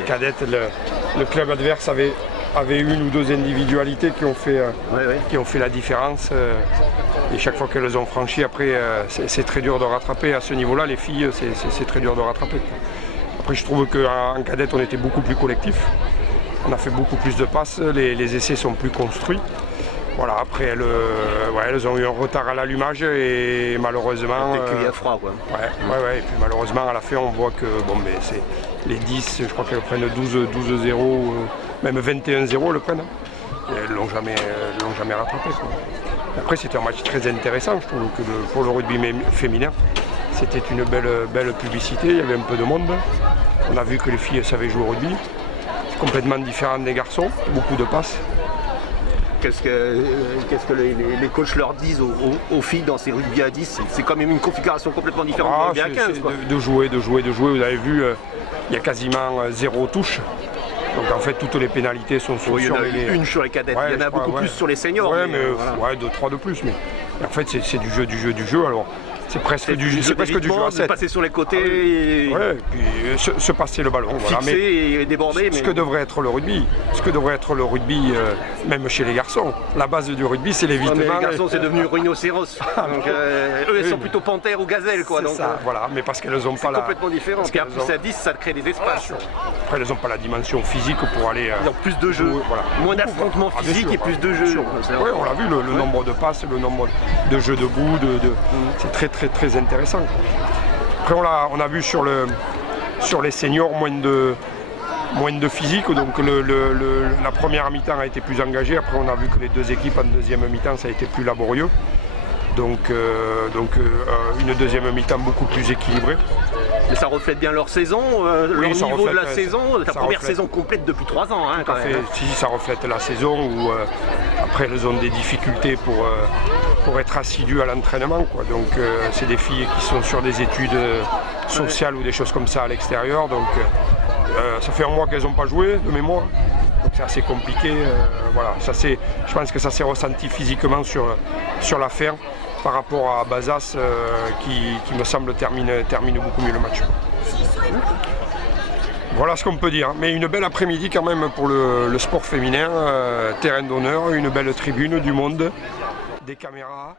Les cadettes, le club adverse avait une ou deux individualités qui ont fait la différence. Et chaque fois qu'elles ont franchi, après, c'est très dur de rattraper. À ce niveau-là, les filles, c'est très dur de rattraper. Après, je trouve qu'en cadette, on était beaucoup plus collectif. On a fait beaucoup plus de passes, les essais sont plus construits. Voilà, après, elles ont eu un retard à l'allumage et malheureusement. Il y a froid, quoi. Ouais, et puis malheureusement, à la fin, on voit que c'est les 10, je crois qu'elles prennent 12-0, même 21-0 le prennent. Et elles ne l'ont jamais rattrapé, quoi. Après, c'était un match très intéressant, je trouve, que pour le rugby féminin. C'était une belle publicité, il y avait un peu de monde. On a vu que les filles savaient jouer au rugby. C'est complètement différent des garçons, beaucoup de passes. Qu'est-ce que les coachs leur disent aux filles dans ces rugby à 10? C'est quand même une configuration complètement différente du rugby à 15. De jouer. Vous avez vu, il y a quasiment 0 touche. Donc en fait, toutes les pénalités sont sur les... Une sur les cadettes, il y en a beaucoup plus sur les seniors. Ouais, mais 2-3 de plus. Mais en fait, c'est du jeu. Alors, c'est presque du jeu à 7. Passer sur les côtés, et puis se passer le ballon. Fixer et déborder. Ce que devrait être le rugby, même chez les garçons. La base du rugby, c'est l'évitement. Les garçons, c'est devenu rhinocéros. Donc, eux, ils sont plutôt panthères ou gazelles, quoi. Donc, ça, voilà, mais parce qu'elles n'ont pas la... C'est complètement différent. Parce qu'à plus à 10, ça crée des espaces. Après, elles n'ont pas la dimension physique pour aller... Ils ont plus de jeux, moins d'affrontements physiques et plus de jeux. Oui, on l'a vu, le nombre de passes, le nombre de jeux debout, c'est très intéressant. Après, on a vu sur les seniors moins de physique, donc la première mi-temps a été plus engagée. Après, on a vu que les deux équipes en deuxième mi-temps, ça a été plus laborieux. Donc une deuxième mi-temps beaucoup plus équilibrée. Mais ça reflète bien leur saison, leur niveau de la saison, la première saison complète depuis 3 ans. Hein, quand même. Si, ça reflète la saison où après elles ont des difficultés pour être assidues à l'entraînement. Donc c'est des filles qui sont sur des études sociales ou des choses comme ça à l'extérieur. Donc ça fait un mois qu'elles n'ont pas joué de mémoire. Donc c'est assez compliqué. Voilà. Je pense que ça s'est ressenti physiquement sur la fin par rapport à Bazas qui me semble termine beaucoup mieux le match. Voilà ce qu'on peut dire. Mais une belle après-midi quand même pour le sport féminin, terrain d'honneur, une belle tribune, du monde, des caméras.